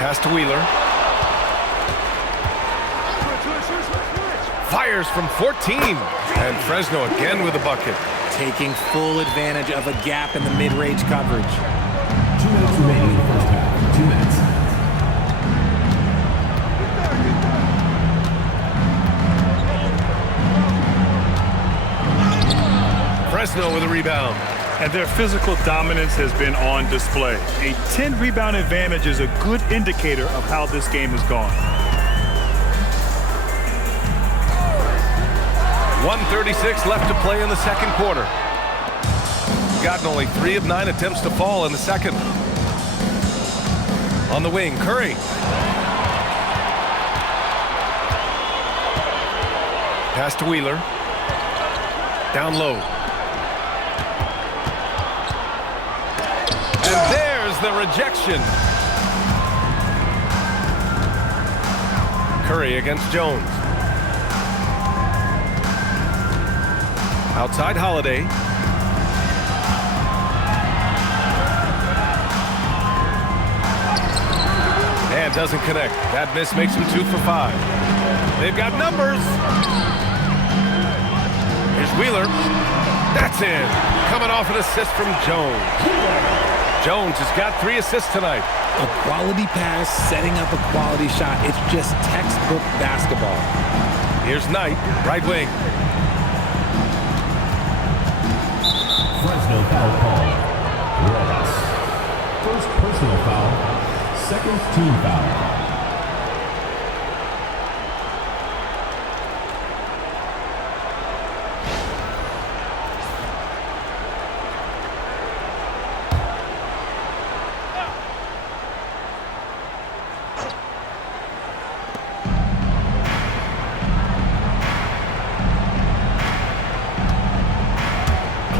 Pass to Wheeler. Fires from 14. And Fresno again with a bucket. Taking full advantage of a gap in the mid-range coverage. 2 minutes remaining in the first half. 2 minutes. Fresno with a rebound. And their physical dominance has been on display. A 10-rebound advantage is a good indicator of how this game has gone. 1:36 left to play in the second quarter. Gotten only 3 of 9 attempts to fall in the second. On the wing, Curry. Pass to Wheeler. Down low. And there's the rejection. Curry against Jones. Outside Holiday. And doesn't connect. That miss makes him 2 for 5. They've got numbers. Here's Wheeler. That's in. Coming off an assist from Jones. Jones has got 3 assists tonight. A quality pass, setting up a quality shot. It's just textbook basketball. Here's Knight, right wing. Fresno foul call. Reyes. First personal foul. Second team foul.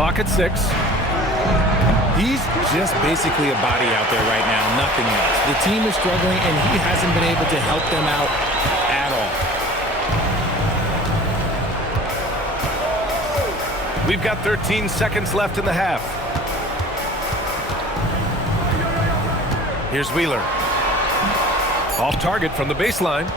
Clock at 6. He's just basically a body out there right now, nothing else. The team is struggling, and he hasn't been able to help them out at all. We've got 13 seconds left in the half. Here's Wheeler. Off target from the baseline.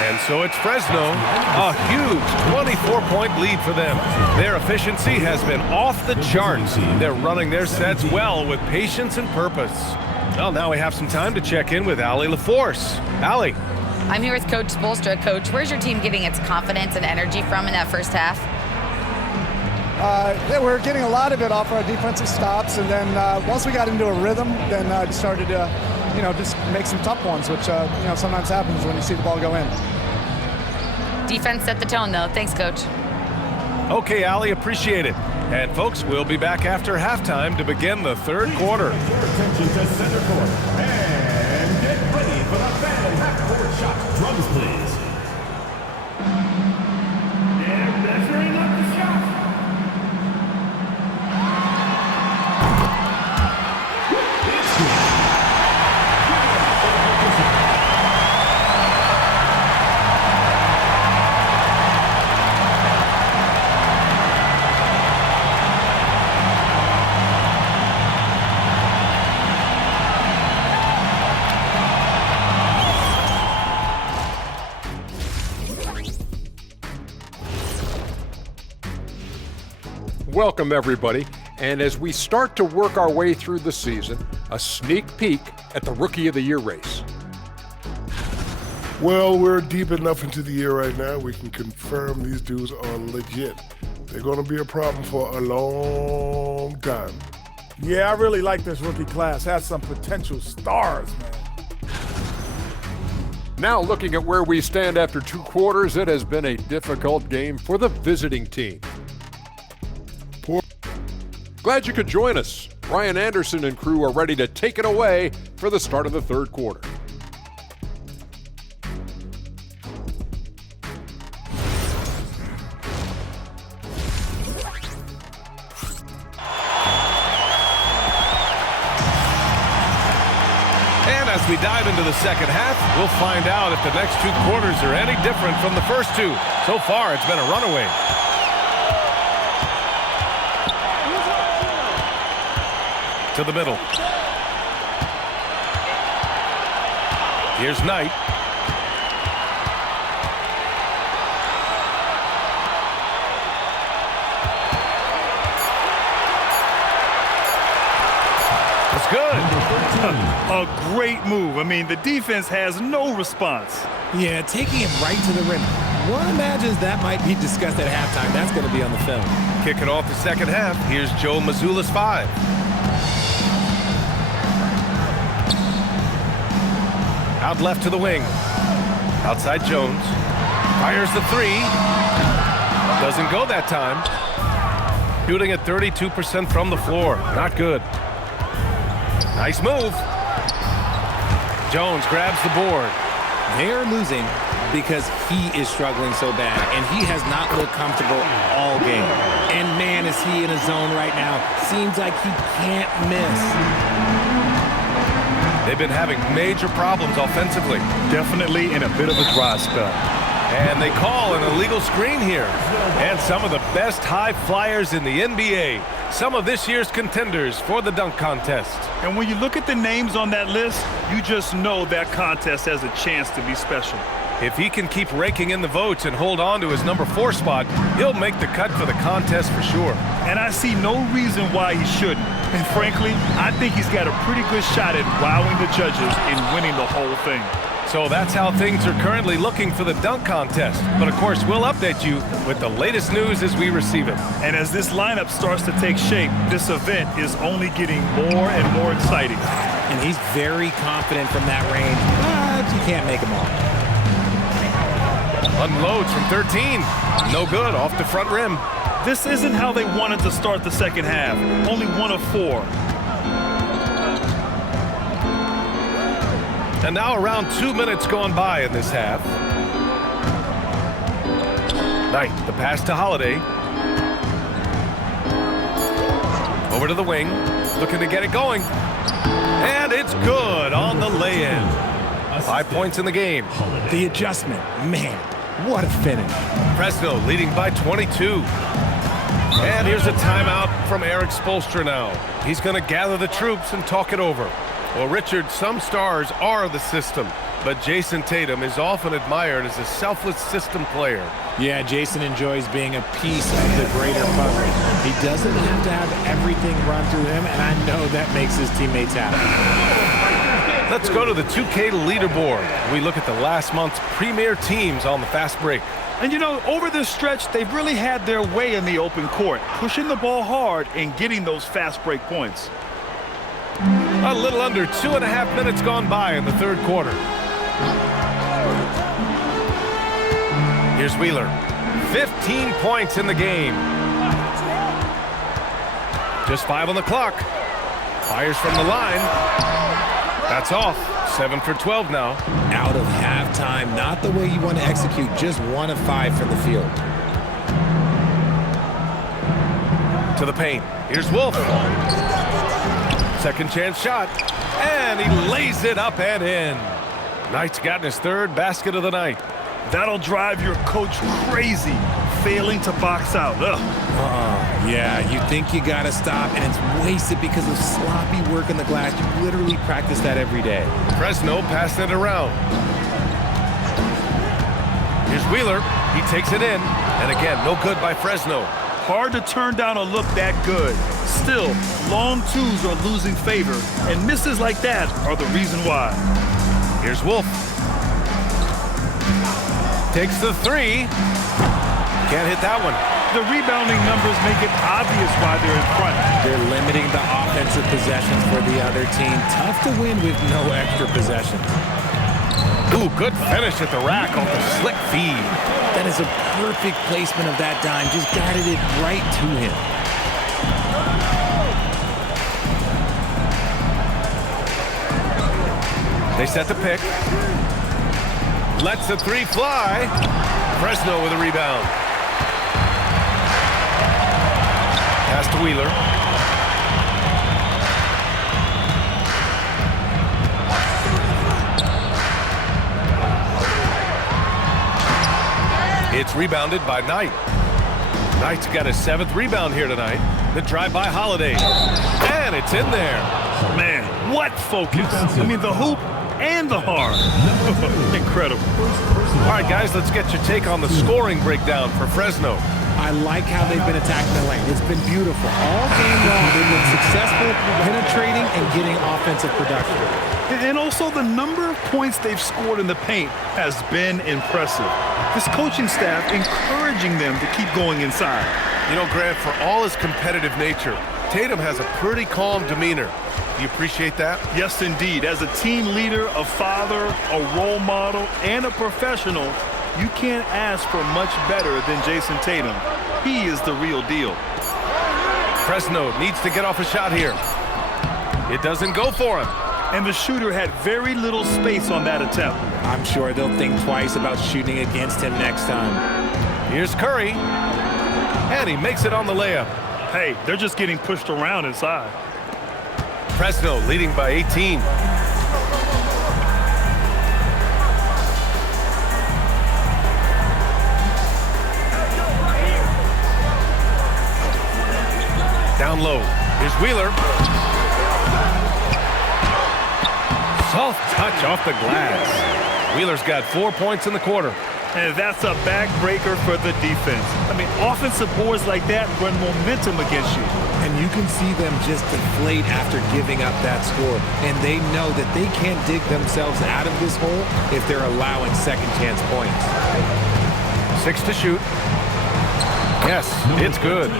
And so it's Fresno, a huge 24-point lead for them. Their efficiency has been off the charts. They're running their sets well with patience and purpose. Well, now we have some time to check in with Allie LaForce. Allie. I'm here with Coach Spoelstra. Coach, where's your team getting its confidence and energy from in that first half? Yeah, we're getting a lot of it off our defensive stops, and then once we got into a rhythm, then started to, just make some tough ones, which sometimes happens when you see the ball go in. Defense set the tone, though. Thanks, Coach. Okay, Allie, appreciate it. And folks, we'll be back after halftime to begin the third quarter. Your attention to center court and get ready for the fan half-court shot. Drums, please. And measuring up the shot. It's good. Welcome, everybody. And as we start to work our way through the season, a sneak peek at the Rookie of the Year race. Well, we're deep enough into the year right now, we can confirm these dudes are legit. They're going to be a problem for a long time. Yeah, I really like this rookie class. Has some potential stars, man. Now looking at where we stand after 2 quarters, it has been a difficult game for the visiting team. Glad you could join us. Ryan Anderson and crew are ready to take it away for the start of the third quarter. And as we dive into the second half, we'll find out if the next 2 quarters are any different from the first 2. So far, it's been a runaway. To the middle. Here's Knight. That's good. A great move. I mean, the defense has no response. Yeah, taking it right to the rim. One imagines that might be discussed at halftime. That's going to be on the film. Kicking off the second half. Here's Joe Mazzulla's 5. Out left to the wing. Outside Jones. Fires the 3. Doesn't go that time. Shooting at 32% from the floor. Not good. Nice move. Jones grabs the board. They are losing because he is struggling so bad, and he has not looked comfortable all game. And man, is he in a zone right now. Seems like he can't miss. They've been having major problems offensively. Definitely in a bit of a dry spell. And they call an illegal screen here. And some of the best high flyers in the NBA. Some of this year's contenders for the dunk contest. And when you look at the names on that list, you just know that contest has a chance to be special. If he can keep raking in the votes and hold on to his number 4 spot, he'll make the cut for the contest for sure. And I see no reason why he shouldn't. And frankly, I think he's got a pretty good shot at wowing the judges and winning the whole thing. So that's how things are currently looking for the dunk contest. But of course, we'll update you with the latest news as we receive it. And as this lineup starts to take shape, this event is only getting more and more exciting. And he's very confident from that range, but you can't make him all. Unloads from 13. No good, off the front rim. This isn't how they wanted to start the second half. Only 1 of 4. And now around 2 minutes gone by in this half. Knight, the pass to Holiday. Over to the wing, looking to get it going. And it's good on the lay-in. 5 points in the game. The adjustment, man, what a finish. Fresno leading by 22. And here's a timeout from Eric Spoelstra now. He's going to gather the troops and talk it over. Well, Richard, some stars are the system, but Jason Tatum is often admired as a selfless system player. Yeah, Jason enjoys being a piece of the greater puzzle. He doesn't have to have everything run through him, and I know that makes his teammates happy. Let's go to the 2K leaderboard. We look at the last month's premier teams on the fast break. And you know, over this stretch, they've really had their way in the open court, pushing the ball hard and getting those fast break points. A little under 2.5 minutes gone by in the third quarter. Here's Wheeler. 15 points in the game. Just 5 on the clock. Fires from the line. That's off. 7 for 12 now. Out of halftime, not the way you want to execute, just 1 of 5 from the field. To the paint. Here's Wolf. Second chance shot. And he lays it up and in. Knight's gotten his 3rd basket of the night. That'll drive your coach crazy, failing to box out. Yeah, you think you got to stop, and it's wasted because of sloppy work in the glass. You literally practice that every day. Fresno passed it around. Here's Wheeler. He takes it in. And again, no good by Fresno. Hard to turn down a look that good. Still, long twos are losing favor, and misses like that are the reason why. Here's Wolf. Takes the 3. Can't hit that one. The rebounding numbers make it obvious why they're in front. They're limiting the offensive possessions for the other team. Tough to win with no extra possessions. Ooh, good finish at the rack off the slick feed. That is a perfect placement of that dime. Just guided it right to him. They set the pick. Lets the 3 fly. Fresno with a rebound. Pass to Wheeler. It's rebounded by Knight. Knight's got his 7th rebound here tonight. The drive by Holiday. And it's in there. Man, what focus. I mean, the hoop and the heart. Incredible. All right, guys, let's get your take on the scoring breakdown for Fresno. I like how they've been attacking the lane. It's been beautiful. All game long, they've been successful penetrating and getting offensive production. And also the number of points they've scored in the paint has been impressive. This coaching staff encouraging them to keep going inside. You know, Grant, for all his competitive nature, Tatum has a pretty calm demeanor. Do you appreciate that? Yes, indeed. As a team leader, a father, a role model, and a professional, you can't ask for much better than Jason Tatum. He is the real deal. Fresno needs to get off a shot here. It doesn't go for him. And the shooter had very little space on that attempt. I'm sure they'll think twice about shooting against him next time. Here's Curry. And he makes it on the layup. Hey, they're just getting pushed around inside. Fresno leading by 18. Down low. Here's Wheeler. Soft touch off the glass. Wheeler's got 4 points in the quarter. And that's a backbreaker for the defense. I mean, offensive boards like that run momentum against you. And you can see them just deflate after giving up that score. And they know that they can't dig themselves out of this hole if they're allowing second chance points. 6 to shoot. Yes, it's good.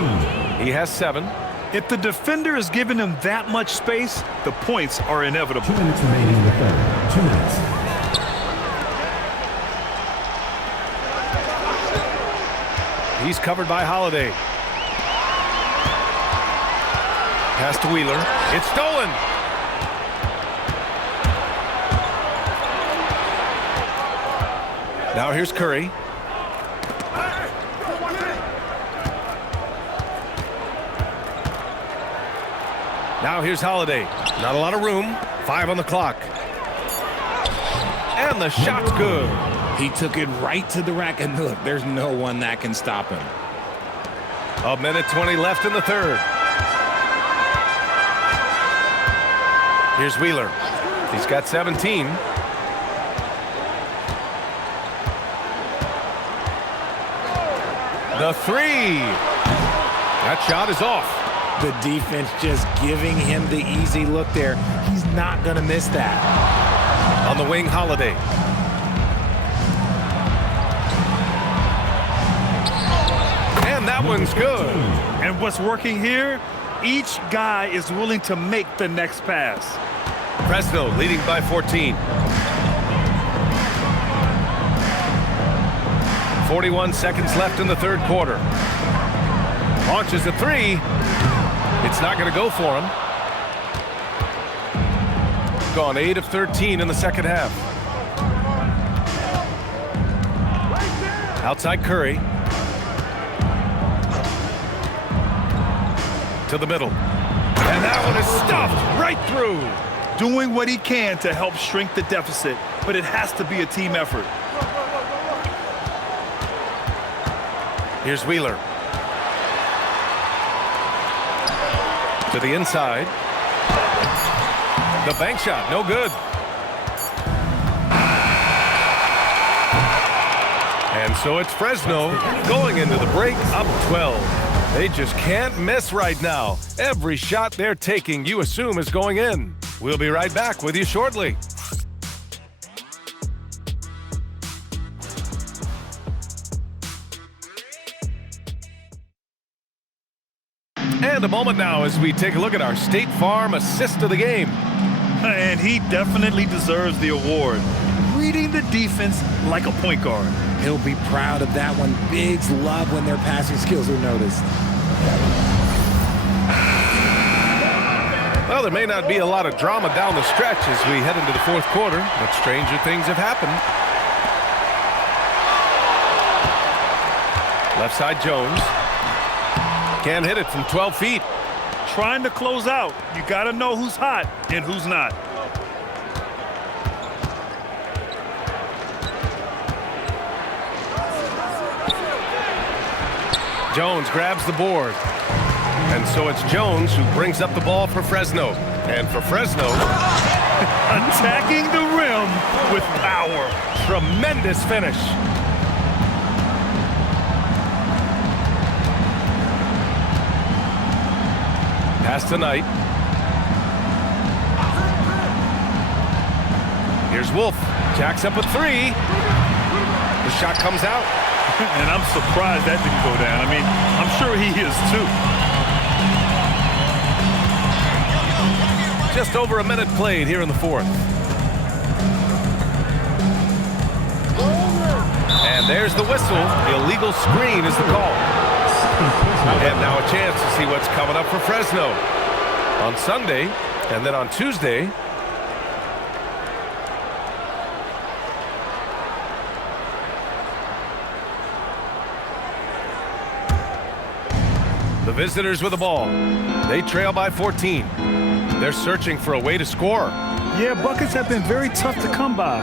He has 7. If the defender is giving him that much space, the points are inevitable. 2 minutes remaining in the third. 2 minutes. He's covered by Holiday. Pass to Wheeler. It's stolen. Now here's Curry. Now here's Holiday. Not a lot of room. 5 on the clock. And the shot's good. He took it right to the rack, and look, there's no one that can stop him. 1:20 left in the third. Here's Wheeler. He's got 17. The 3. That shot is off. The defense just giving him the easy look there. He's not going to miss that. On the wing, Holiday. And that one's good. And what's working here? Each guy is willing to make the next pass. Fresno leading by 14. 41 seconds left in the third quarter. Launches a 3. It's not going to go for him. Gone 8 of 13 in the second half. Outside Curry. To the middle. And that one is stuffed right through. Doing what he can to help shrink the deficit, but it has to be a team effort. Here's Wheeler. To the inside. The bank shot, no good. And so it's Fresno going into the break up 12. They just can't miss right now. Every shot they're taking, you assume, is going in. We'll be right back with you shortly. And a moment now as we take a look at our State Farm assist of the game. And he definitely deserves the award. Reading the defense like a point guard. He'll be proud of that one. Bigs love when their passing skills are noticed. Well, there may not be a lot of drama down the stretch as we head into the fourth quarter, but stranger things have happened. Left side Jones. Can't hit it from 12 feet. Trying to close out. You got to know who's hot and who's not. Jones grabs the board. And so it's Jones who brings up the ball for Fresno. And for Fresno, attacking the rim with power. Tremendous finish. Pass to Knight. Here's Wolf. Jacks up a three. The shot comes out. And I'm surprised that didn't go down. I mean, I'm sure he is too. Just over a minute played here in the fourth. And there's the whistle. The illegal screen is the call. And now a chance to see what's coming up for Fresno on Sunday, and then on Tuesday. The visitors with the ball. They trail by 14. They're searching for a way to score. Yeah, buckets have been very tough to come by.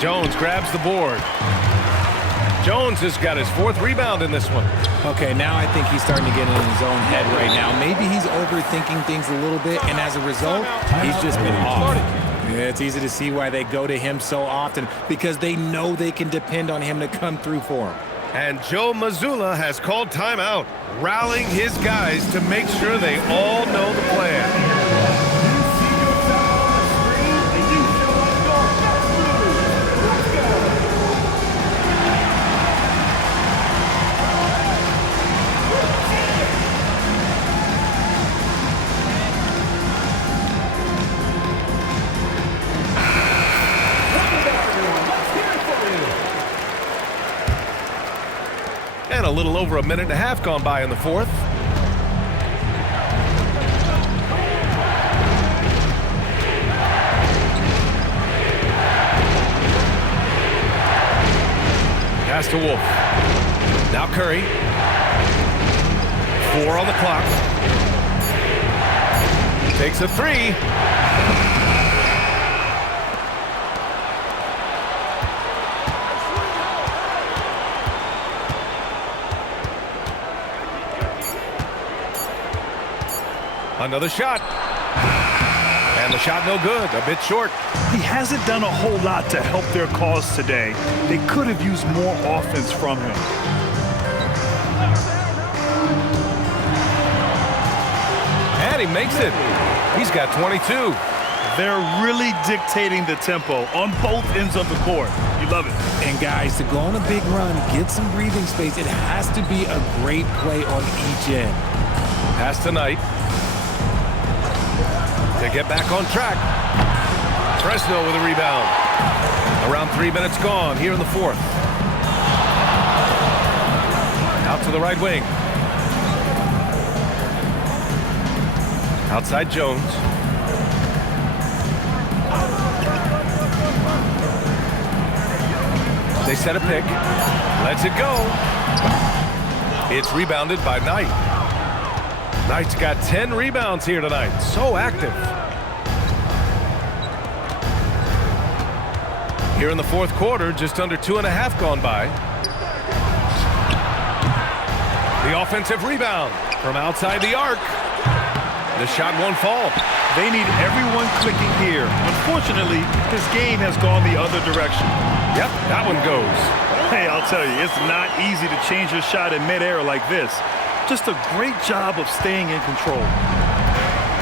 Jones grabs the board. Jones has got his fourth rebound in this one. Okay, now I think he's starting to get in his own head right now. Maybe he's overthinking things a little bit, and as a result, he's just been off. Yeah, it's easy to see why they go to him so often, because they know they can depend on him to come through for them. And Joe Mazzulla has called timeout, rallying his guys to make sure they all know the plan. And a little over a minute and a half gone by in the fourth. Pass to Wolf. Now Curry. 4 on the clock. Takes a three. Another shot. And the shot no good, a bit short. He hasn't done a whole lot to help their cause today. They could have used more offense from him. And he makes it. He's got 22. They're really dictating the tempo on both ends of the court. You love it. And guys, to go on a big run, get some breathing space, it has to be a great play on each end. Pass to Knight. To get back on track. Fresno with a rebound. Around 3 minutes gone here in the fourth. Out to the right wing. Outside Jones. They set a pick. Lets it go. It's rebounded by Knight. Knight's got 10 rebounds here tonight. So active. Here in the fourth quarter, just under 2.5 gone by. The offensive rebound from outside the arc. The shot won't fall. They need everyone clicking here. Unfortunately, this game has gone the other direction. Yep, that one goes. Hey, I'll tell you, it's not easy to change your shot in midair like this. Just a great job of staying in control.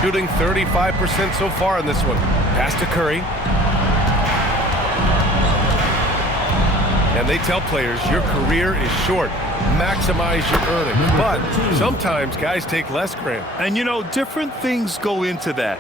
Shooting 35% so far in this one. Pass to Curry. And they tell players your career is short. Maximize your earnings. But sometimes guys take less, Grant. And you know, different things go into that.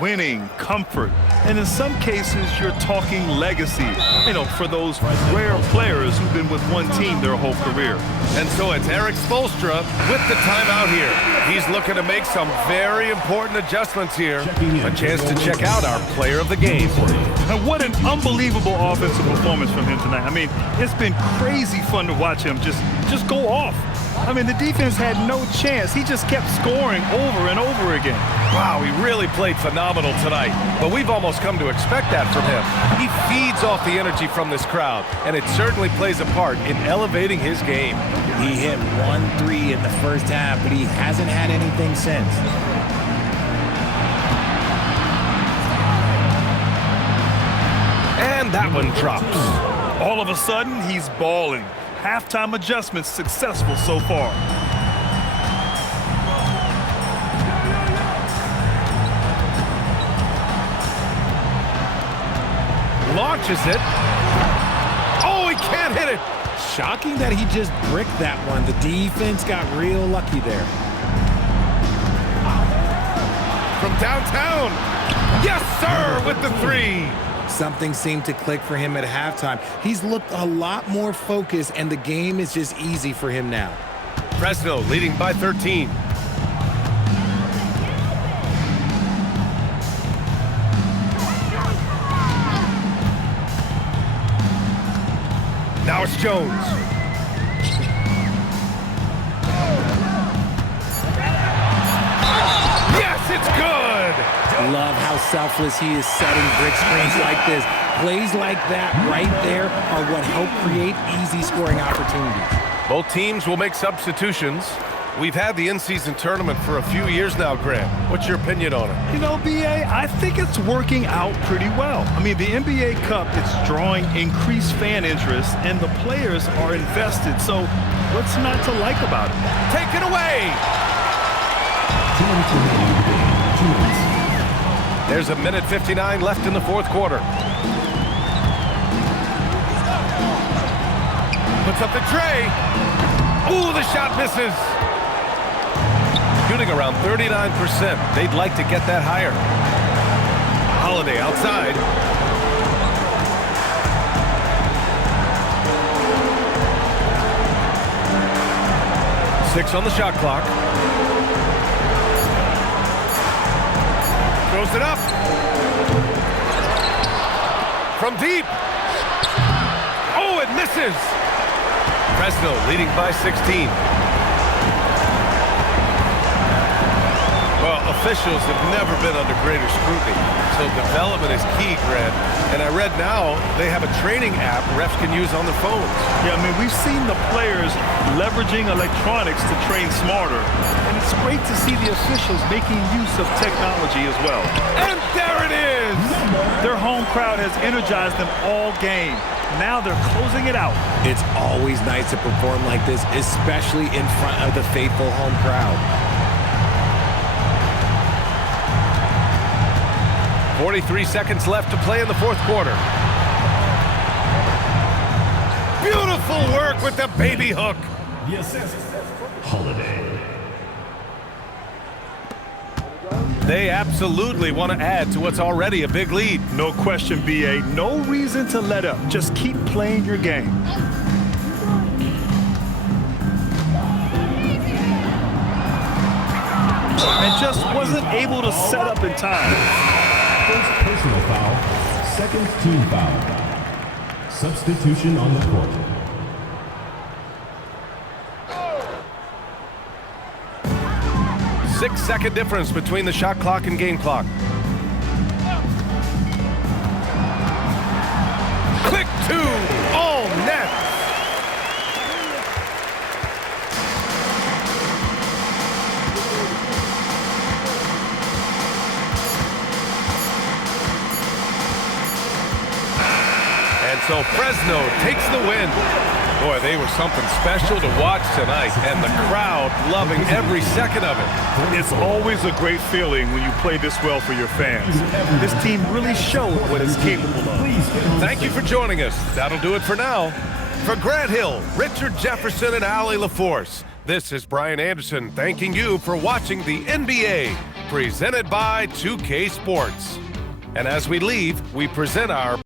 Winning, comfort, and in some cases, you're talking legacy, you know, for those rare players who've been with one team their whole career. And so it's Eric Spoelstra with the timeout here. He's looking to make some very important adjustments here. A chance to check out our player of the game. And what an unbelievable offensive performance from him tonight. I mean, it's been crazy fun to watch him just go off. I mean, the defense had no chance. He just kept scoring over and over again. Wow, he really played phenomenal tonight, but we've almost come to expect that from him. He feeds off the energy from this crowd, and it certainly plays a part in elevating his game. He hit 1-3 in the first half, but he hasn't had anything since. And that one drops. All of a sudden, he's balling. Halftime adjustments successful so far. Launches it. Oh, he can't hit it. Shocking that he just bricked that one. The defense got real lucky there. From downtown. Yes, sir, with the three. Something seemed to click for him at halftime. He's looked a lot more focused, and the game is just easy for him now. Fresno leading by 13. Now it's Jones. Yes, it's good. Love how selfless he is setting brick screens like this. Plays like that right there are what help create easy scoring opportunities. Both teams will make substitutions. We've had the in-season tournament for a few years now, Grant. What's your opinion on it? You know, BA, I think it's working out pretty well. I mean, the NBA Cup is drawing increased fan interest, and the players are invested. So what's not to like about it? Take it away. There's a minute 59 left in the fourth quarter. Puts up the tray. Ooh, the shot misses. Shooting around 39%. They'd like to get that higher. Holiday outside. Six on the shot clock. Throws it up. From deep. Oh, it misses. Fresno leading by 16. Well, officials have never been under greater scrutiny, so development is key, Grant. And I read now they have a training app refs can use on their phones. Yeah, I mean, we've seen the players leveraging electronics to train smarter, and it's great to see the officials making use of technology as well. And there it is! Their home crowd has energized them all game. Now they're closing it out. It's always nice to perform like this, especially in front of the faithful home crowd. 43 seconds left to play in the fourth quarter. Beautiful work with the baby hook. The assist, Holiday. They absolutely want to add to what's already a big lead. No question, BA. No reason to let up. Just keep playing your game. And just wasn't able to set up in time. First personal foul, second team foul. Substitution on the court. Six-second difference between the shot clock and game clock. Quick two, all net. And so Fresno takes the win. Boy, they were something special to watch tonight, and the crowd loving every second of it. It's always a great feeling when you play this well for your fans. This team really showed what it's capable of. Thank you for joining us. That'll do it for now. For Grant Hill, Richard Jefferson, and Allie LaForce, this is Brian Anderson thanking you for watching the NBA, presented by 2K Sports. And as we leave, we present our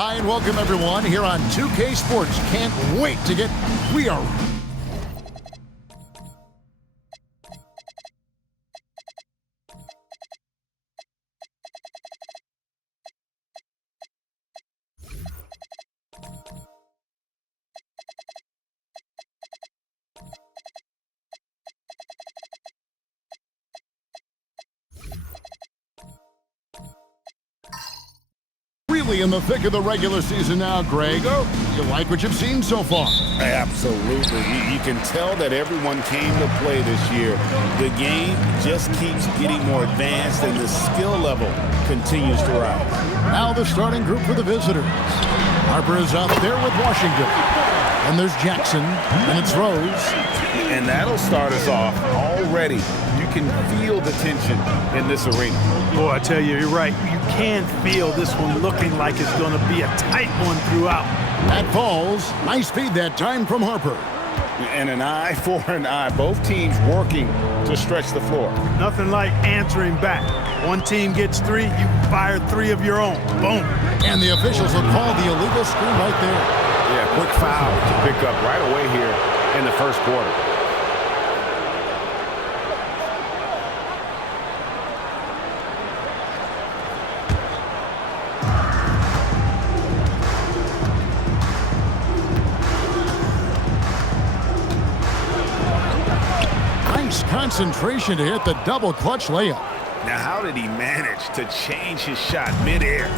Hi and welcome everyone here on 2K Sports. Can't wait to get... We are... really in the thick of the regular season now, Greg. You like what you've seen so far? Absolutely. You can tell that everyone came to play this year. The game just keeps getting more advanced and the skill level continues to rise. Now the starting group for the visitors. Harper is out there with Washington. And there's Jackson, and it's Rose. And that'll start us off already. You can feel the tension in this arena. Boy, I tell you, you're right. You can feel this one looking like it's going to be a tight one throughout. That falls. Nice feed that time from Harper. And an eye for an eye. Both teams working to stretch the floor. Nothing like answering back. One team gets 3, you fire 3 of your own. Boom. And the officials will call the illegal screen right there. Yeah, quick foul to pick up right away here in the first quarter. Nice concentration to hit the double clutch layup. Now, how did he manage to change his shot midair?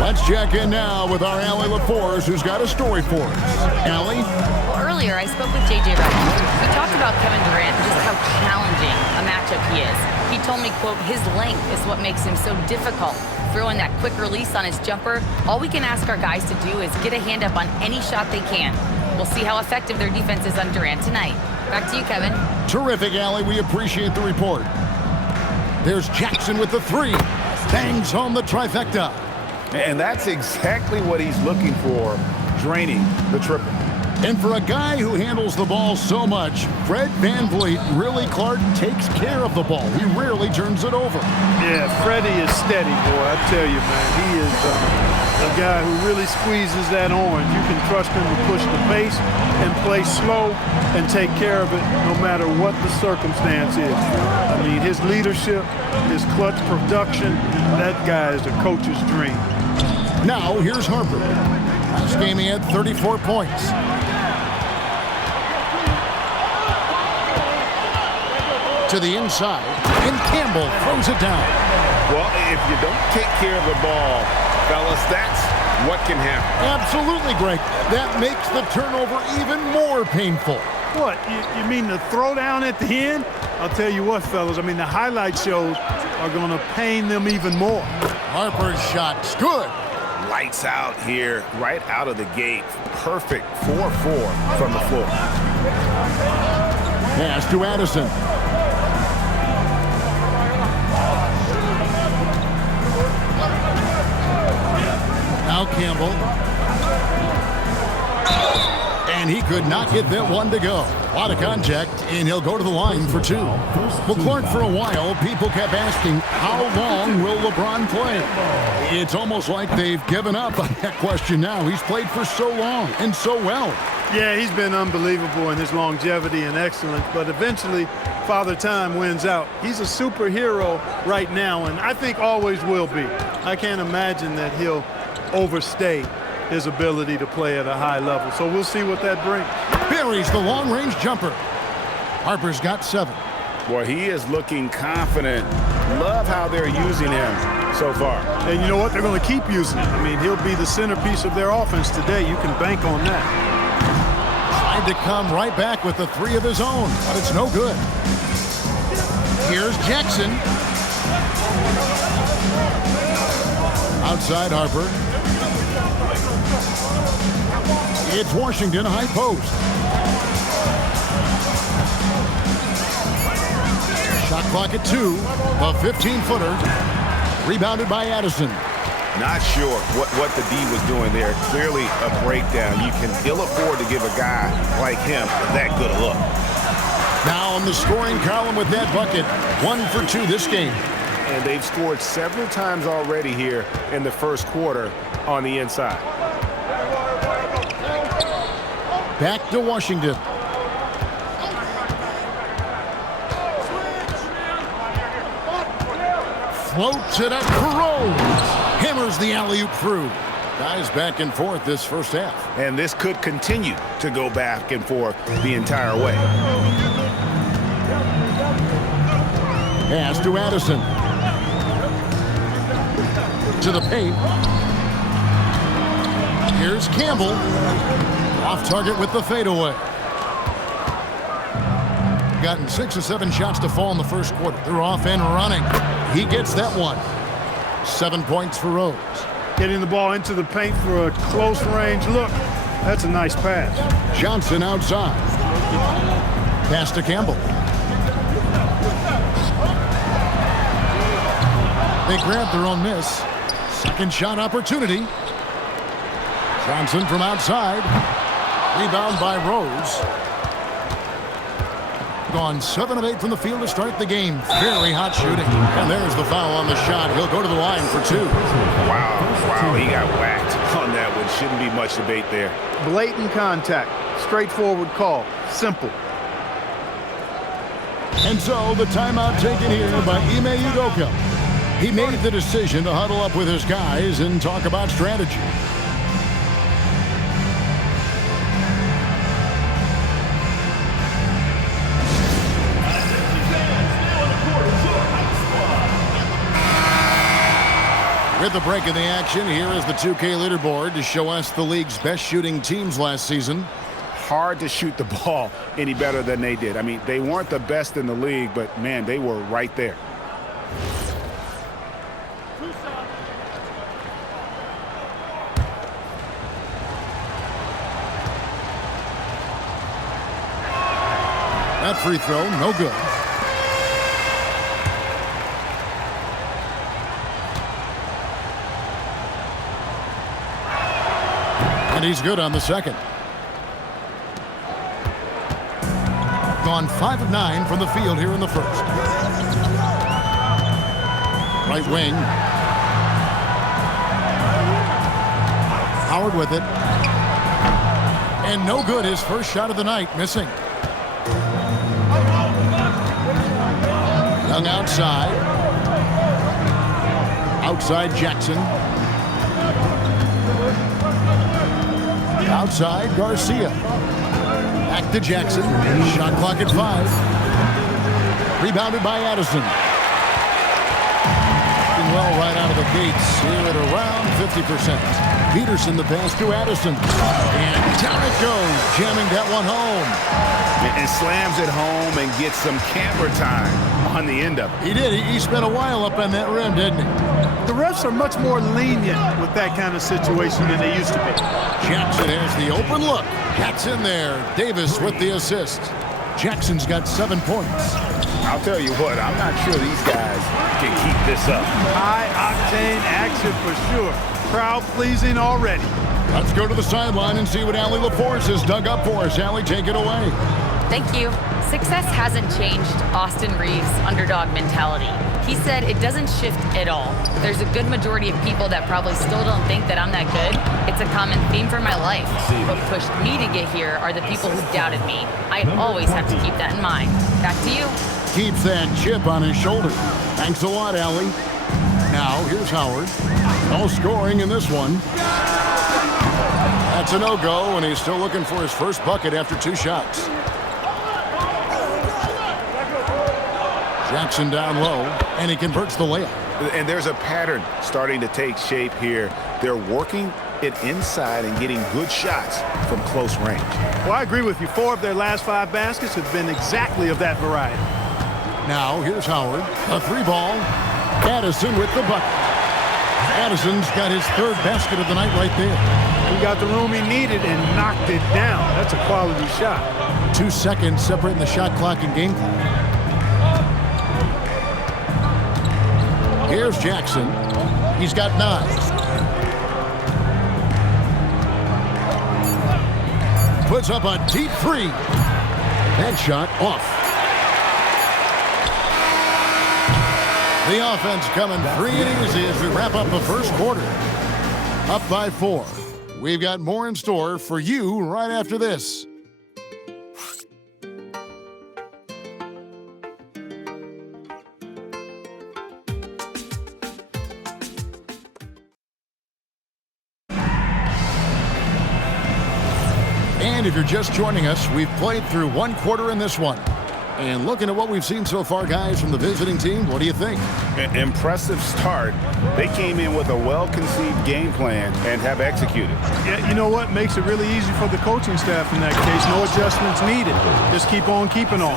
Let's check in now with our Allie LaForce, who's got a story for us. Allie? Well, earlier I spoke with J.J. Redick. We talked about Kevin Durant and just how challenging a matchup he is. He told me, quote, his length is what makes him so difficult. Throwing that quick release on his jumper, all we can ask our guys to do is get a hand up on any shot they can. We'll see how effective their defense is on Durant tonight. Back to you, Kevin. Terrific, Allie. We appreciate the report. There's Jackson with the 3. Bangs home the trifecta. And that's exactly what he's looking for, draining the triple. And for a guy who handles the ball so much, Fred VanVleet really, Clark, takes care of the ball. He rarely turns it over. Yeah, Freddie is steady, boy. I tell you, man, he is a guy who really squeezes that orange. You can trust him to push the pace and play slow and take care of it no matter what the circumstance is. I mean, his leadership, his clutch production, that guy is a coach's dream. Now, here's Harper. Last game he had 34 points. To the inside, and Campbell throws it down. Well, if you don't take care of the ball, fellas, that's what can happen. Absolutely, Greg. That makes the turnover even more painful. What, you mean the throwdown at the end? I'll tell you what, fellas, I mean, the highlight shows are going to pain them even more. Harper's shot's good. Lights out here, right out of the gate. Perfect 4-4 from the floor. Pass to Addison. Now Campbell. And he could not get that one to go. A lot of contact, and he'll go to the line for 2. Well, Clark, for a while, people kept asking, how long will LeBron play? It's almost like they've given up on that question now. He's played for so long and so well. Yeah, he's been unbelievable in his longevity and excellence, but eventually Father Time wins out. He's a superhero right now, and I think always will be. I can't imagine that he'll overstay his ability to play at a high level. So we'll see what that brings. Buries the long-range jumper. Harper's got 7. Boy, he is looking confident. Love how they're using him so far. And you know what? They're going to keep using him. I mean, he'll be the centerpiece of their offense today. You can bank on that. Tried to come right back with the 3 of his own, but it's no good. Here's Jackson. Outside Harper. It's Washington, high post. Shot clock at 2. A 15-footer. Rebounded by Addison. Not sure what the D was doing there. Clearly a breakdown. You can ill afford to give a guy like him that good a look. Now on the scoring column with that bucket. 1 for 2 this game. and they've scored several times already here in the first quarter on the inside. Back to Washington. Floats it up for Rose. Hammers the alley-oop through. Guys back and forth this first half. And this could continue to go back and forth the entire way. Pass to Addison. To the paint. Here's Campbell. Off target with the fadeaway. Gotten 6 or 7 shots to fall in the first quarter. They're off and running. He gets that one. 7 points for Rose. Getting the ball into the paint for a close range look. That's a nice pass. Johnson outside. Pass to Campbell. They grab their own miss. Second shot opportunity. Johnson from outside. Rebound by Rose. Gone 7 of 8 from the field to start the game. Very hot shooting. And there's the foul on the shot. He'll go to the line for 2. Wow, he got whacked on that one. Shouldn't be much debate there. Blatant contact. Straightforward call. Simple. And so the timeout taken here by Ime Udoka. He made the decision to huddle up with his guys and talk about strategy. With the break in the action, here is the 2K leaderboard to show us the league's best shooting teams last season. Hard to shoot the ball any better than they did. I mean, they weren't the best in the league, but, man, they were right there. That free throw, no good. And he's good on the second. Gone 5 of 9 from the field here in the first. Right wing. Howard with it. And no good, his first shot of the night, missing. Young outside. Outside Jackson. Outside Garcia. Back to Jackson. Shot clock at 5. Rebounded by Addison. Doing well right out of the gates here at around 50%. Peterson the pass to Addison. And down it goes, jamming that one home. And slams it home and gets some camera time on the end of it. He did. He spent a while up on that rim, didn't he? The refs are much more lenient with that kind of situation than they used to be. Jackson has the open look. That's in there. Davis with the assist. Jackson's got 7 points. I'll tell you what, I'm not sure these guys can keep this up. High-octane action for sure. Crowd-pleasing already. Let's go to the sideline and see what Allie LaForce has dug up for us. Allie, take it away. Thank you. Success hasn't changed Austin Reeves' underdog mentality. He said it doesn't shift at all. There's a good majority of people that probably still don't think that I'm that good. It's a common theme for my life. What pushed me to get here are the people who doubted me. I always have to keep that in mind. Back to you. Keeps that chip on his shoulder. Thanks a lot, Allie. Now, here's Howard. No scoring in this one. That's a no-go, and he's still looking for his first bucket after 2 shots. Jackson down low, and he converts the layup. And there's a pattern starting to take shape here. They're working it inside and getting good shots from close range. Well, I agree with you. 4 of their last 5 baskets have been exactly of that variety. Now, here's Howard. A 3-ball. Addison with the bucket. Addison's got his 3rd basket of the night right there. He got the room he needed and knocked it down. That's a quality shot. 2 seconds separating the shot clock and game clock. Here's Jackson. He's got 9. Puts up a deep 3. That shot off. The offense coming free and easy as we wrap up the first quarter. Up by 4. We've got more in store for you right after this. And if you're just joining us, we've played through one quarter in this one. And looking at what we've seen so far, guys, from the visiting team, what do you think? Impressive start. They came in with a well-conceived game plan and have executed. Yeah, you know what? Makes it really easy for the coaching staff in that case. No adjustments needed. Just keep on keeping on.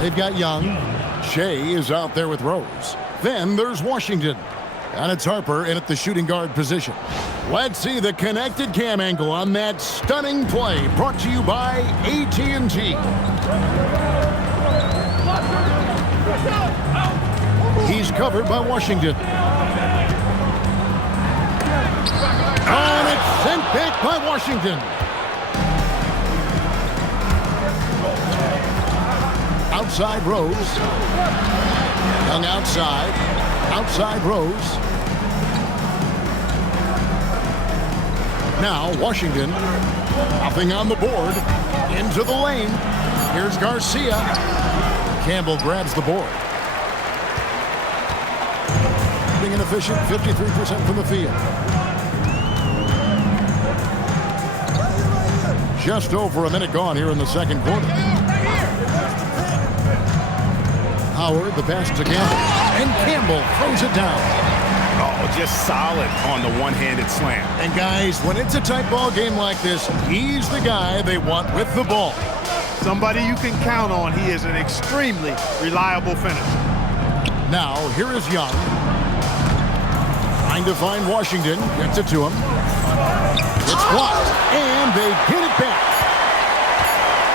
They've got Young. Shea is out there with Rose. Then there's Washington. And it's Harper in at the shooting guard position. Let's see the connected cam angle on that stunning play brought to you by AT&T. He's covered by Washington. And it's sent back by Washington. Outside Rose. Young outside. Outside Rose. Now Washington. Nothing on the board. Into the lane. Here's Garcia. Campbell grabs the board. Being inefficient, 53% from the field. Just over a minute gone here in the second quarter. Howard, the pass to Campbell. And Campbell throws it down. Oh, just solid on the one-handed slam. And guys, when it's a tight ball game like this, he's the guy they want with the ball. Somebody you can count on. He is an extremely reliable finisher. Now, here is Young. Trying to find Washington. Gets it to him. It's blocked. And they get it back.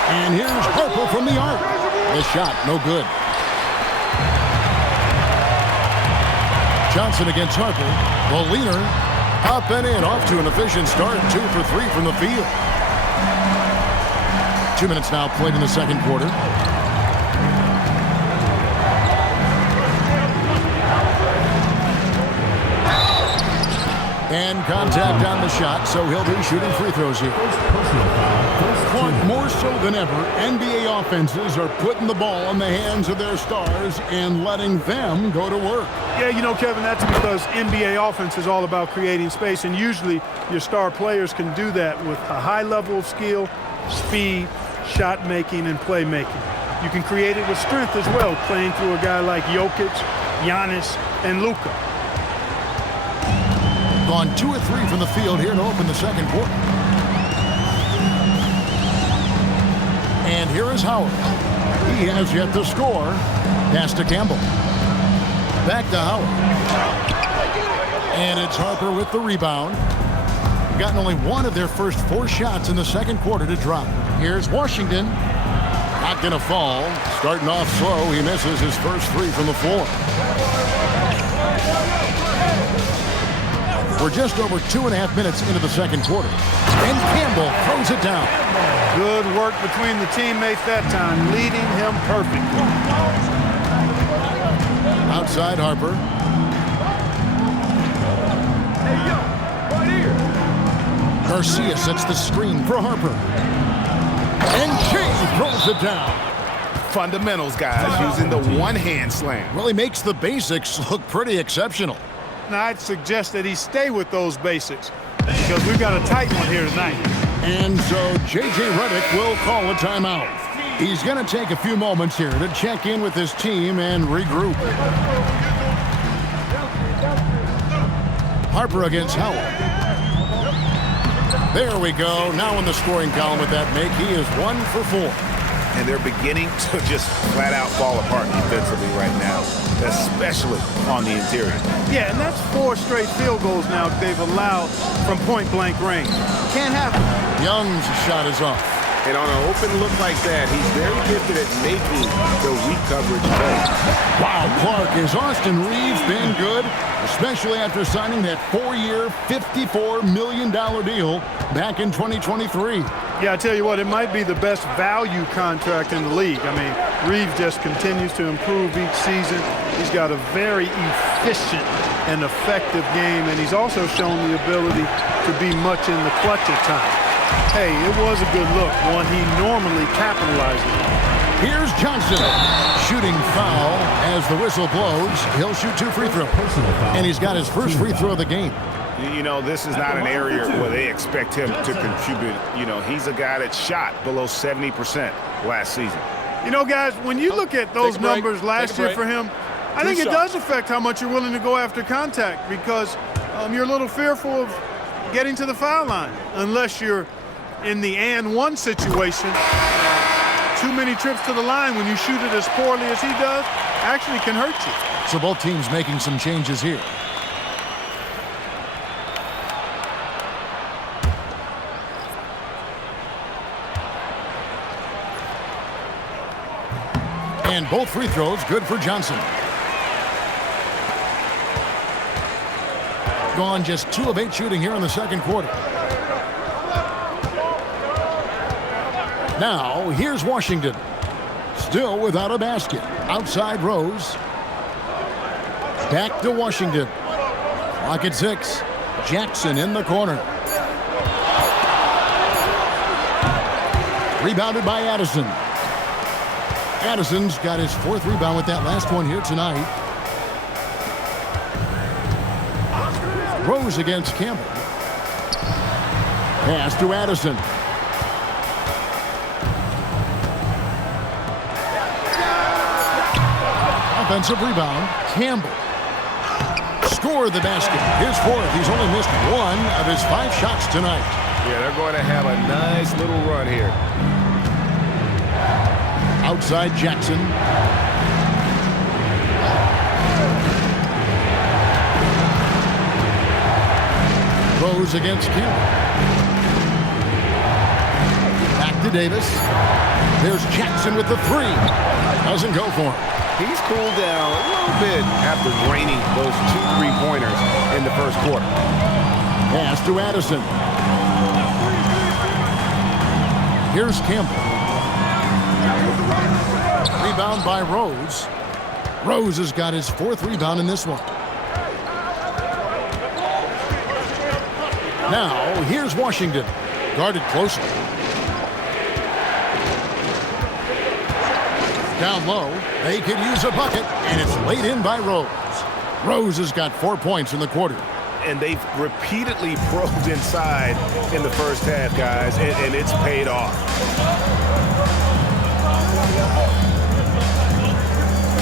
And here's Harper from the arc. The shot, no good. Johnson against Harper. The leaner. Up and in. Off to an efficient start. 2 for 3 from the field. 2 minutes now played in the second quarter. And contact on the shot, so he'll be shooting free throws here. Clark, more so than ever, NBA offenses are putting the ball in the hands of their stars and letting them go to work. Yeah, you know, Kevin, that's because NBA offense is all about creating space, and usually your star players can do that with a high level of skill, speed, shot making, and playmaking. You can create it with strength as well, playing through a guy like Jokic, Giannis, and Luka. Gone 2 or 3 from the field here to open the second quarter. And here is Howard. He has yet to score. Pass to Campbell. Back to Howard. And it's Harper with the rebound. Gotten only one of their first 4 shots in the second quarter to drop. Here's Washington. Not going to fall. Starting off slow. He misses his first 3 from the floor. We're just over 2.5 minutes into the second quarter. And Campbell throws it down. Good work between the teammates that time, leading him perfectly. Outside Harper. Garcia sets the screen for Harper. And Shea throws it down. Fundamentals, guys, using the one-hand slam. Really makes the basics look pretty exceptional. Now, I'd suggest that he stay with those basics because we've got a tight one here tonight. And so J.J. Redick will call a timeout. He's going to take a few moments here to check in with his team and regroup. Harper against Howard. There we go. Now in the scoring column with that make, he is 1 for 4. And they're beginning to just flat out fall apart defensively right now, especially on the interior. Yeah, and that's 4 straight field goals now they've allowed from point-blank range. Can't happen. Young's shot is off. And on an open look like that, he's very gifted at making the weak coverage play. Wow, Clark, has Austin Reeves been good? Especially after signing that 4-year, $54 million deal back in 2023. Yeah, I tell you what, it might be the best value contract in the league. I mean, Reeves just continues to improve each season. He's got a very efficient and effective game, and he's also shown the ability to be much in the clutch at times. Hey, it was a good look, one he normally capitalizes on. Here's Johnson. Shooting foul as the whistle blows. He'll shoot 2 free throws. And he's got his first free throw of the game. You know, this is not an area where they expect him to contribute. You know, he's a guy that shot below 70% last season. You know, guys, when you look at those numbers last year for him, I think it does affect how much you're willing to go after contact, because you're a little fearful of getting to the foul line unless you're in the and one situation. Too many trips to the line when you shoot it as poorly as he does actually can hurt you. So both teams making some changes here. And both free throws good for Johnson. Gone just 2 of 8 shooting here in the second quarter. Now, here's Washington. Still without a basket. Outside Rose. Back to Washington. Clock at 6. Jackson in the corner. Rebounded by Addison. Addison's got his 4th rebound with that last one here tonight. Rose against Campbell. Pass to Addison. Offensive rebound. Campbell. Score the basket. His 4th. He's only missed 1 of his 5 shots tonight. Yeah, they're going to have a nice little run here. Outside Jackson. Rose against Campbell. Back to Davis. There's Jackson with the 3. Doesn't go for him. He's cooled down a little bit after draining those 2 3-pointers in the first quarter. Pass to Addison. Here's Campbell. Rebound by Rose. Rose has got his 4th rebound in this one. Now, here's Washington. Guarded closely. Down low. They could use a bucket, and it's laid in by Rose. Rose has got 4 points in the quarter. And they've repeatedly probed inside in the first half, guys, and it's paid off.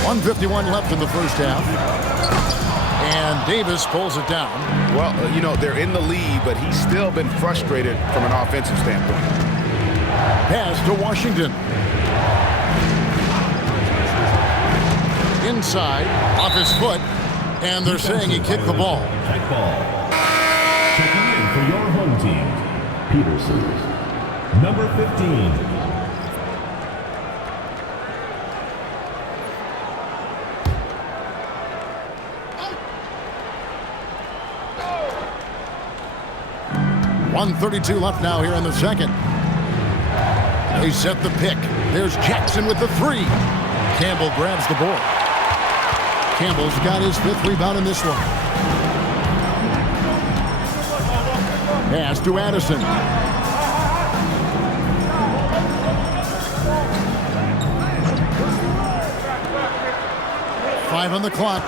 1:51 left in the first half. And Davis pulls it down. Well, you know, they're in the lead, but he's still been frustrated from an offensive standpoint. Pass to Washington. Inside, off his foot, and they're saying he kicked the ball. Check ball. Checking in for your home team, Peterson. Number 15. .132 left now here in the second. They set the pick. There's Jackson with the 3. Campbell grabs the board. Campbell's got his 5th rebound in this one. Pass to Addison. Five on the clock.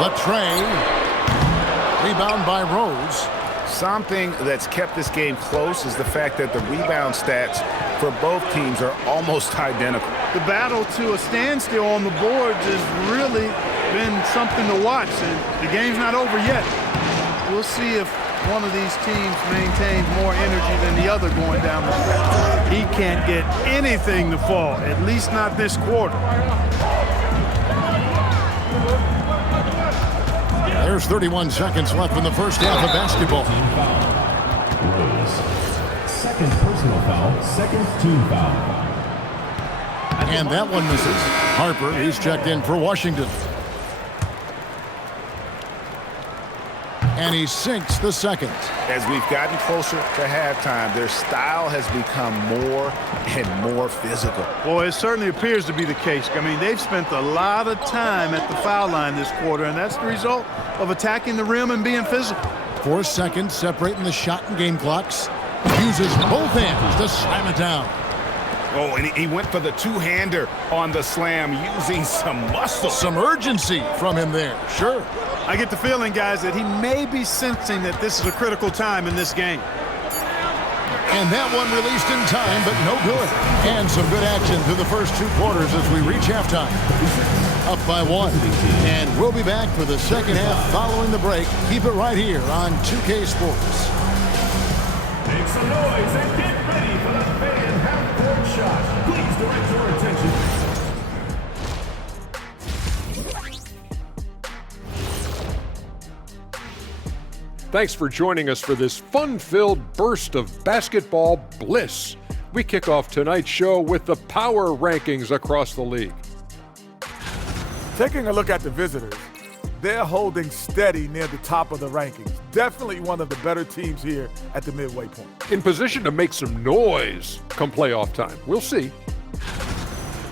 Latrey. Rebound by Rose. Something that's kept this game close is the fact that the rebound stats for both teams are almost identical. The battle to a standstill on the boards has really been something to watch, and the game's not over yet. We'll see if one of these teams maintains more energy than the other going down the stretch. He can't get anything to fall, at least not this quarter. There's 31 seconds left in the first half of basketball. Rose. Second personal foul, second team foul. And that one misses. Harper, he's checked in for Washington. And he sinks the second. As we've gotten closer to halftime, their style has become more and more physical. Well, it certainly appears to be the case. I mean, they've spent a lot of time at the foul line this quarter, and that's the result of attacking the rim and being physical. 4 seconds separating the shot and game clocks. Uses both hands to slam it down. Oh, and he went for the two-hander on the slam using some muscle. Some urgency from him there, sure. I get the feeling, guys, that he may be sensing that this is a critical time in this game. And that one released in time, but no good. And some good action through the first 2 quarters as we reach halftime. Up by 1. And we'll be back for the second half following the break. Keep it right here on 2K Sports. Make some noise and get ready for the fan half-court shot. Please direct your attention. Thanks for joining us for this fun-filled burst of basketball bliss. We kick off tonight's show with the power rankings across the league. Taking a look at the visitors, they're holding steady near the top of the rankings. Definitely one of the better teams here at the midway point. In position to make some noise come playoff time. We'll see.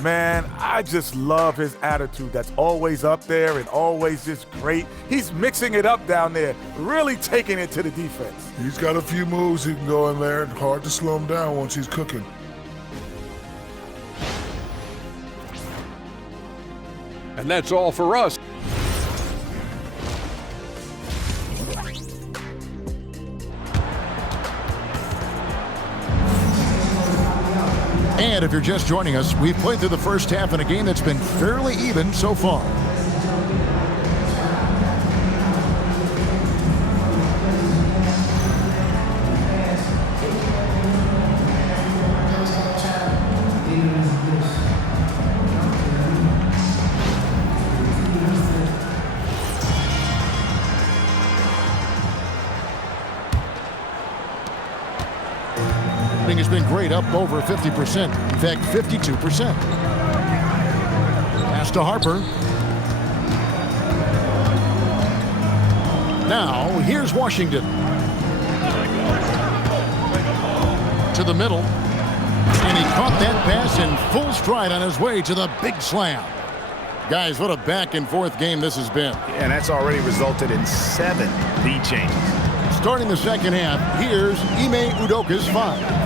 Man, I just love his attitude. That's always up there and always just great. He's mixing it up down there, really taking it to the defense. He's got a few moves he can go in there. Hard to slow him down once he's cooking. And that's all for us. And if you're just joining us, we've played through the first half in a game that's been fairly even so far. Has been great, up over 50%. In fact, 52%. Pass to Harper. Now, here's Washington. To the middle. And he caught that pass in full stride on his way to the big slam. Guys, what a back-and-forth game this has been. And that's already resulted in 7 lead changes. Starting the second half, here's Ime Udoka's 5.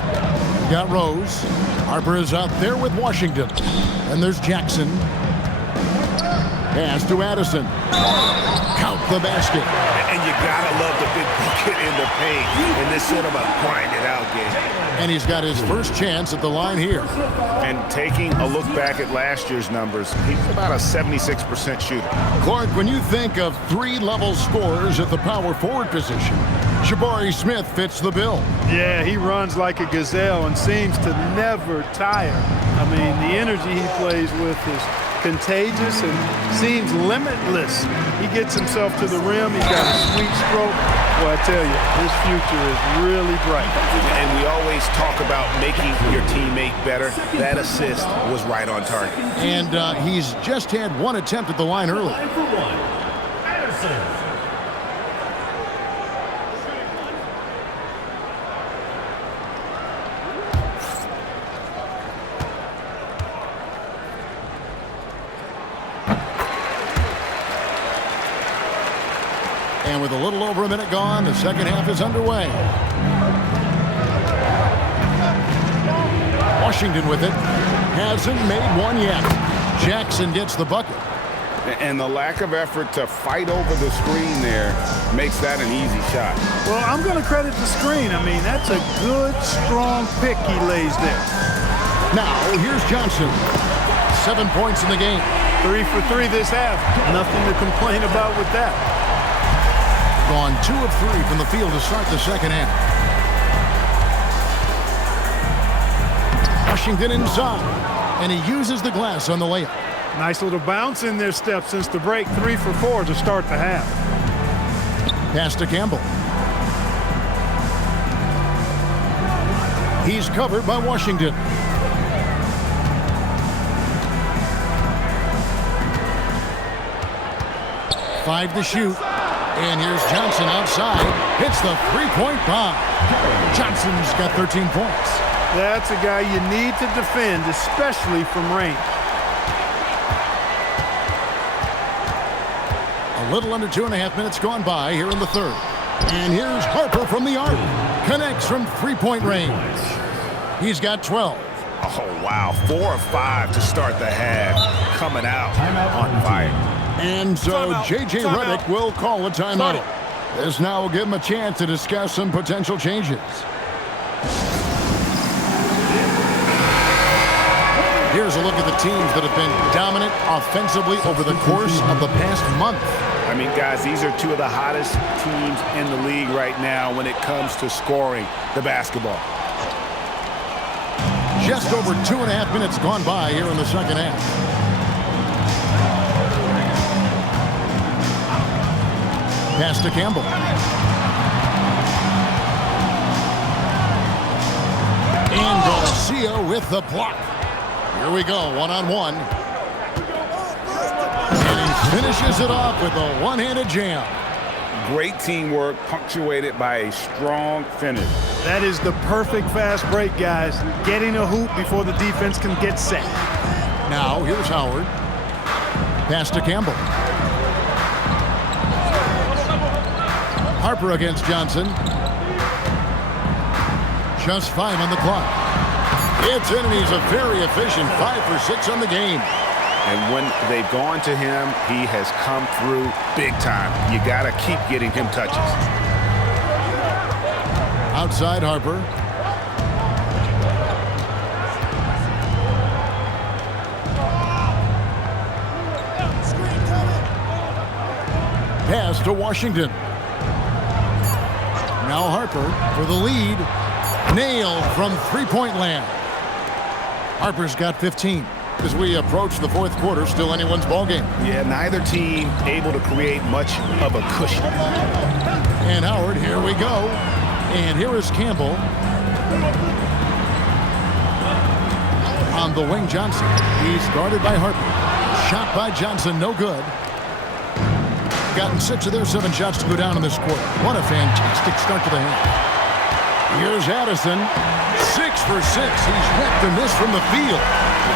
Got Rose. Harper is out there with Washington. And there's Jackson. Pass to Addison. Count the basket. And you gotta love the big bucket in the paint in this sort of a grind-it-out game. And he's got his first chance at the line here. And taking a look back at last year's numbers, he's about a 76% shooter. Clark, when you think of 3-level scorers at the power forward position, Jabari Smith fits the bill. Yeah, he runs like a gazelle and seems to never tire. I mean, the energy he plays with is contagious and seems limitless. He gets himself to the rim. He's got a sweet stroke. Well, I tell you, his future is really bright. And we always talk about making your teammate better. That assist was right on target. And he's just had 1 attempt at the line early. Line for 1, Anderson. And with a little over a minute gone, the second half is underway. Washington with it. Hasn't made one yet. Jackson gets the bucket. And the lack of effort to fight over the screen there makes that an easy shot. Well, I'm going to credit the screen. I mean, that's a good, strong pick he lays there. Now, here's Johnson. 7 points in the game. 3 for 3 this half. Nothing to complain about with that. Gone 2 of 3 from the field to start the second half. Washington inside, and he uses the glass on the layup. Nice little bounce in their step since the break. 3 for 4 to start the half. Pass to Campbell. He's covered by Washington. Five to shoot. And here's Johnson outside. Hits the three-point bomb. Johnson's got 13 points. That's a guy you need to defend, especially from range. A little under 2.5 minutes gone by here in the third. And here's Harper from the arc. Connects from three-point range. He's got 12. Oh, wow. 4 of 5 to start the half. Coming out on fire. And so J.J. Redick will call a timeout. This now will give him a chance to discuss some potential changes. Here's a look at the teams that have been dominant offensively over the course of the past month. I mean, guys, these are two of the hottest teams in the league right now when it comes to scoring the basketball. Just over 2.5 minutes gone by here in the second half. Pass to Campbell. And Garcia with the block. Here we go, one-on-one. And he finishes it off with a one-handed jam. Great teamwork, punctuated by a strong finish. That is the perfect fast break, guys. Getting a hoop before the defense can get set. Now, here's Howard. Pass to Campbell. Harper against Johnson. Just 5 on the clock. It's in, and he's a very efficient 5 for 6 on the game. And when they've gone to him, he has come through big time. You got to keep getting him touches. Outside Harper. Pass to Washington. Now Harper for the lead. Nailed from three-point land. Harper's got 15. As we approach the fourth quarter, still anyone's ballgame. Yeah, neither team able to create much of a cushion. And Howard, here we go. And here is Campbell. On the wing, Johnson. He's guarded by Harper. Shot by Johnson, no good. Gotten 6 of their 7 shots to go down in this quarter. What a fantastic start to the half. Here's Addison. 6 for 6. He's wrecked a miss from the field.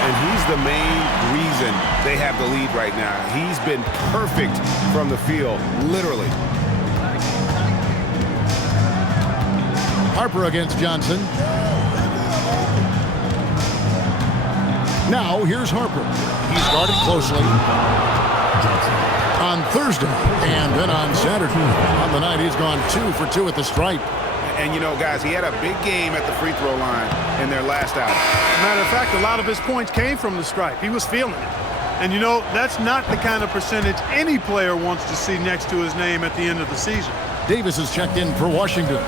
And he's the main reason they have the lead right now. He's been perfect from the field, literally. Harper against Johnson. Now here's Harper. He's guarded closely. On Thursday and then on Saturday. On the night, he's gone 2 for 2 at the stripe. And, you know, guys, he had a big game at the free throw line in their last outing. Matter of fact, a lot of his points came from the stripe. He was feeling it. And, you know, that's not the kind of percentage any player wants to see next to his name at the end of the season. Davis is checked in for Washington.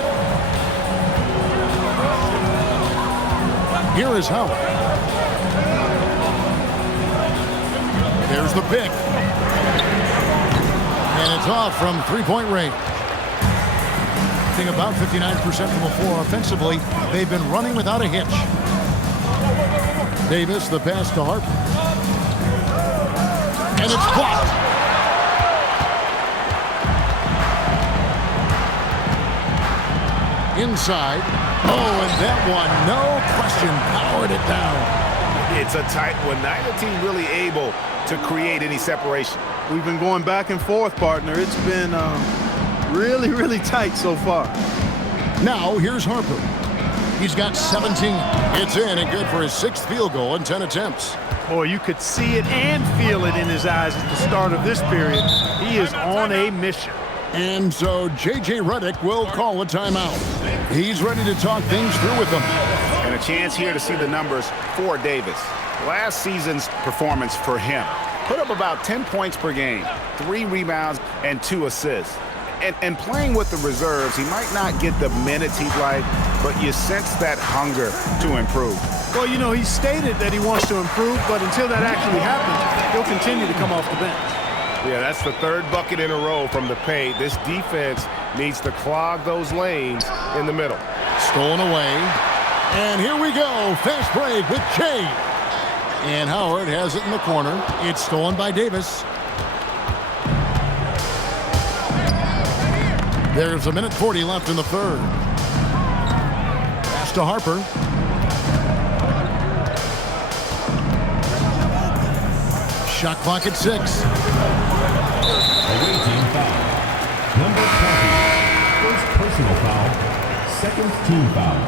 Here is Howard. There's the pick. And it's off from three-point range. Thing about 59% from the floor offensively, they've been running without a hitch. Davis, the pass to Harper. And it's blocked. Inside. Oh, and that one, no question, powered it down. It's a tight one. Neither team really able to create any separation. We've been going back and forth, partner. It's been really, really tight so far. Now, here's Harper. He's got 17. It's in and good for his 6th field goal in 10 attempts. Boy, you could see it and feel it in his eyes at the start of this period. He is on a mission. And so J.J. Redick will call a timeout. He's ready to talk things through with them. And a chance here to see the numbers for Davis. Last season's performance for him. Put up about 10 points per game, 3 rebounds, and 2 assists. And playing with the reserves, he might not get the minutes he'd like, but you sense that hunger to improve. Well, you know, he stated that he wants to improve, but until that actually happens, he'll continue to come off the bench. Yeah, that's the 3rd bucket in a row from the paint. This defense needs to clog those lanes in the middle. Stolen away. And here we go. Fast break with Kay. And Howard has it in the corner. It's stolen by Davis. There's 1:40 left in the third. Pass to Harper. Shot clock at 6. Away team foul. Number 20. First personal foul. Second team foul.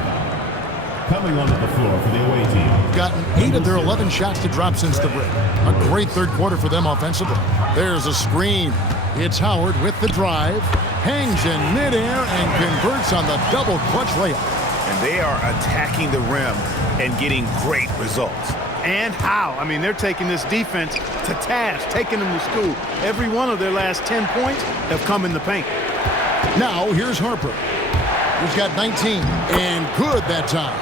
Coming onto the floor for the away team. Gotten 8 of their 11 shots to drop since the break. A great third quarter for them offensively. There's a screen. It's Howard with the drive. Hangs in midair and converts on the double clutch layup. And they are attacking the rim and getting great results. And how? I mean, they're taking this defense to task, taking them to school. Every one of their last 10 points have come in the paint. Now, here's Harper. He's got 19, and good that time.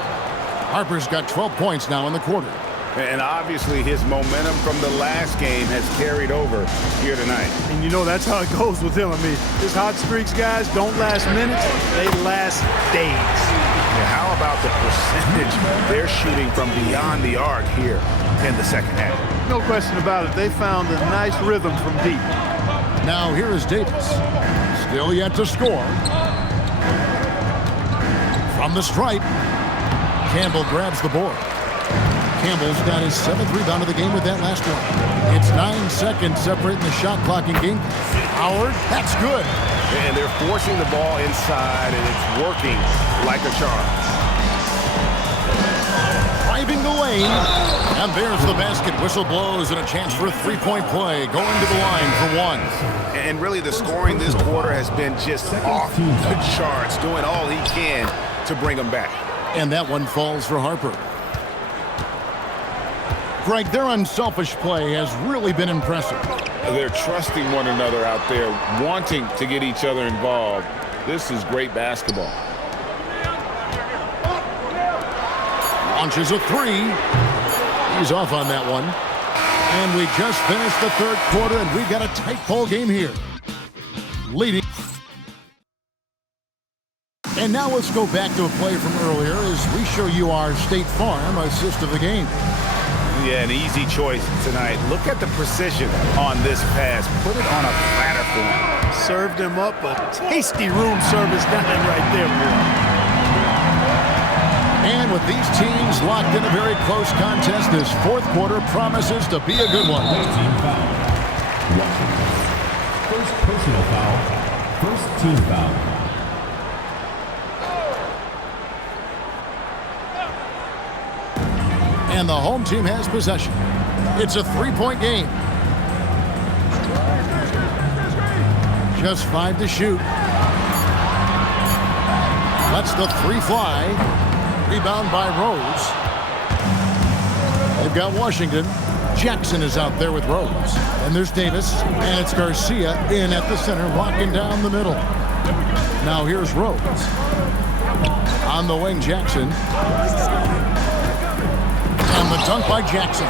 Harper's got 12 points now in the quarter. And obviously his momentum from the last game has carried over here tonight. And you know, that's how it goes with him. I mean, his hot streaks, guys, don't last minutes. They last days. Yeah, how about the percentage they're shooting from beyond the arc here in the second half? No question about it. They found a nice rhythm from deep. Now here is Davis. Still yet to score. From the stripe, Campbell grabs the board. Campbell's got his 7th rebound of the game with that last one. It's 9 seconds separating the shot clock and game. Howard, that's good. And they're forcing the ball inside, and it's working like a charm. Driving the lane, and there's the basket. Whistle blows and a chance for a three-point play. Going to the line for 1. And really the scoring this quarter has been just off the charts, doing all he can to bring them back. And that one falls for Harper. Greg, their unselfish play has really been impressive. They're trusting one another out there, wanting to get each other involved. This is great basketball. Launches a 3. He's off on that one. And we just finished the third quarter, and we've got a tight ball game here. Leading. And now let's go back to a play from earlier as we show you our State Farm assist of the game. Yeah, an easy choice tonight. Look at the precision on this pass. Put it on a platter for him. Served him up a tasty room service dime right there, boy. And with these teams locked in a very close contest, this fourth quarter promises to be a good one. Team foul. First personal foul. First team foul. And the home team has possession. It's a three-point game. Just 5 to shoot. Lets the 3 fly. Rebound by Rose. They've got Washington. Jackson is out there with Rose. And there's Davis. And it's Garcia in at the center, locking down the middle. Now here's Rose. On the wing, Jackson. And the dunk by Jackson.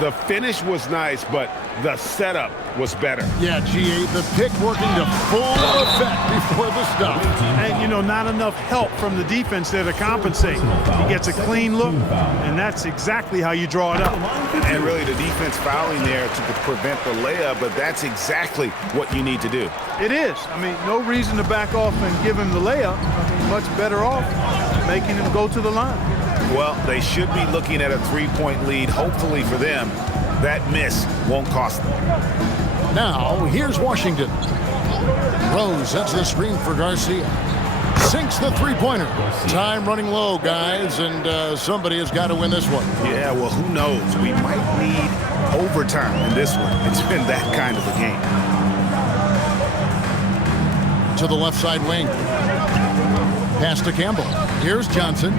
The finish was nice, but the setup was better. Yeah, G8, the pick working to full effect before the stop. And, you know, not enough help from the defense there to compensate. He gets a clean look, and that's exactly how you draw it up. And really the defense fouling there to prevent the layup, but that's exactly what you need to do. It is. I mean, no reason to back off and give him the layup. I mean, much better off making him go to the line. Well, they should be looking at a 3-point lead. Hopefully for them, that miss won't cost them. Now, here's Washington. Rose sets the screen for Garcia. Sinks the three-pointer. Time running low, guys, and somebody has got to win this one. Yeah, well, who knows? We might need overtime in this one. It's been that kind of a game. To the left side wing. Pass to Campbell. Here's Johnson.